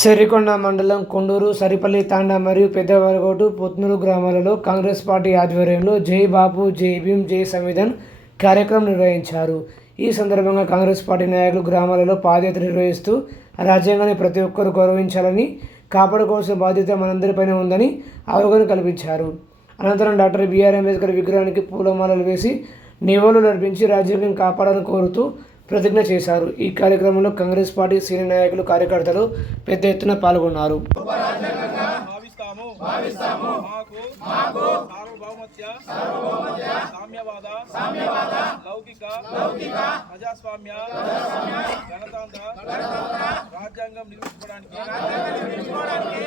సెర్రికొండ మండలం కొండూరు సరిపల్లి తాండా మరియు పెద్దవరగోటు పొత్నూరు గ్రామాలలో కాంగ్రెస్ పార్టీ ఆధ్వర్యంలో జై బాపు జై భీమ్ జై సంవిధాన్ కార్యక్రమం నిర్వహించారు. ఈ సందర్భంగా కాంగ్రెస్ పార్టీ నాయకులు గ్రామాలలో పాదయాత్ర నిర్వహిస్తూ రాజ్యాంగాన్ని ప్రతి ఒక్కరూ గౌరవించాలని కాపాడుకోవాల్సిన బాధ్యత మనందరిపైన ఉందని అవగాహన కల్పించారు. అనంతరం డాక్టర్ బిఆర్ అంబేద్కర్ విగ్రహానికి పూలమాలలు వేసి నివాళులు అర్పించి రాజ్యాంగం కాపాడాలని కోరుతూ ప్రతిజ్ఞ చేశారు. ఈ కార్యక్రమంలో కాంగ్రెస్ పార్టీ సీనియర్ నాయకులు కార్యకర్తలు పెద్ద ఎత్తున పాల్గొన్నారు. భావిస్తాము. భావిస్తాము. సామ్యవాద సామ్యవాద లౌకిక ప్రజాస్వామ్య ప్రజాస్వామ్య గణతంత్ర రాజ్యాంగం నిర్మించుకోవడానికి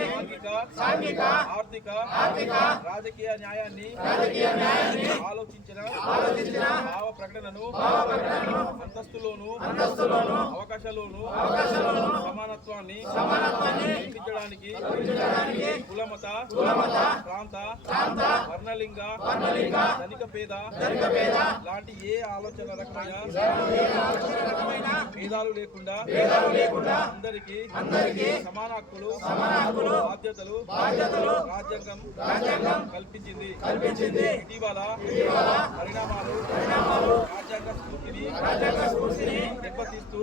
సాంఘిక సాంఘిక ఆర్థిక ఆర్థిక రాజకీయ న్యాయాన్ని రాజకీయ న్యాయాన్ని ఆలోచించిన ఆలోచించిన భావ ప్రకటనను అంతస్తులోను అవకాశాలను సమానత్వాన్ని సమానత్వాన్ని కల్పించడానికి కులమత కులమత ప్రాంత ప్రాంత వర్ణలింగ వర్ణలింగ ధనిక పేద ధనిక పేద లాంటి ఏ ఆలోచన రకమైన భేదాలు లేకుండా లేకుండా అందరికి అందరికి సమాన హక్కులు సమాన హక్కులు బాధ్యతలు బాధ్యతలు రాజ్యాంగం రాజ్యాంగం కల్పించింది. ఇటీవల పరిణామాలు పరిణామాలు రాజ్యాంగ స్ఫూర్తిని రాజ్యాంగ స్ఫూర్తిని దెబ్బతీస్తూ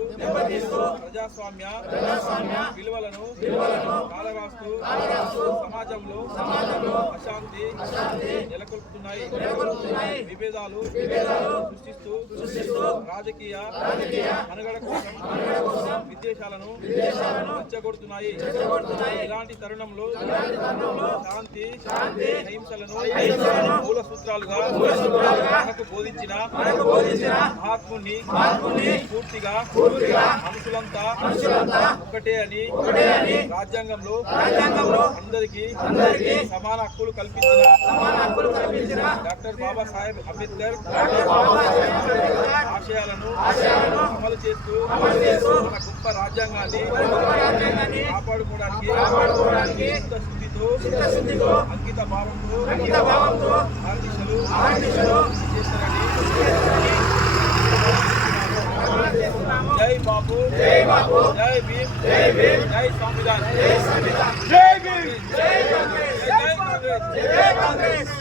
ప్రజాస్వామ్య ప్రజాస్వామ్య విలువలను కాలరాస్తూ సమాజంలో అశాంతి నెలకొల్పుతున్నాయి. నెలకొల్పుతున్నాయి. విభేదాలు సృష్టిస్తూ సృష్టిస్తూ రాజకీయ మనుగడ కోసం విదేశాలను రెచ్చగొడుతున్నాయి. ఇలాంటి తరుణంలో శాంతి శాంతి అహింసలను మూల సూత్రాలుగా మూల సూత్రాలుగా మనకు బోధించిన మహాత్ముని పూర్తిగా మనుషులంతా ఒకటే అని ఒకటే అని రాజ్యాంగంలో రాజ్యాంగంలో అందరికీ అందరికీ సమాన హక్కులు హక్కులు కల్పించిన డాక్టర్ బాబా సాహెబ్ అంబేద్కర్ డాక్టర్ బాబాసాహెబ్ అంబేద్కర్ ఆశయాలను ఆశయాలను అమలు చేస్తూ అమలు చేస్తూ మన గొప్ప రాజ్యాంగాన్ని రాజ్యాంగాన్ని కాపాడుకోవడానికి కాపాడుకోవడానికి చిత్తశుద్ధితో చిత్తశుద్ధితో అంకిత భావంతో అంకిత భావంతో ఆర్దిశలు ఆర్దిశలు చేస్తారని జై బాపు జై బాపు జై భీమ్ జై భీమ్ జై సంవిధాన్ జై సంవిధాన్ జై భీమ్ జై కాంగ్రెస్ జై కాంగ్రెస్ జై కాంగ్రెస్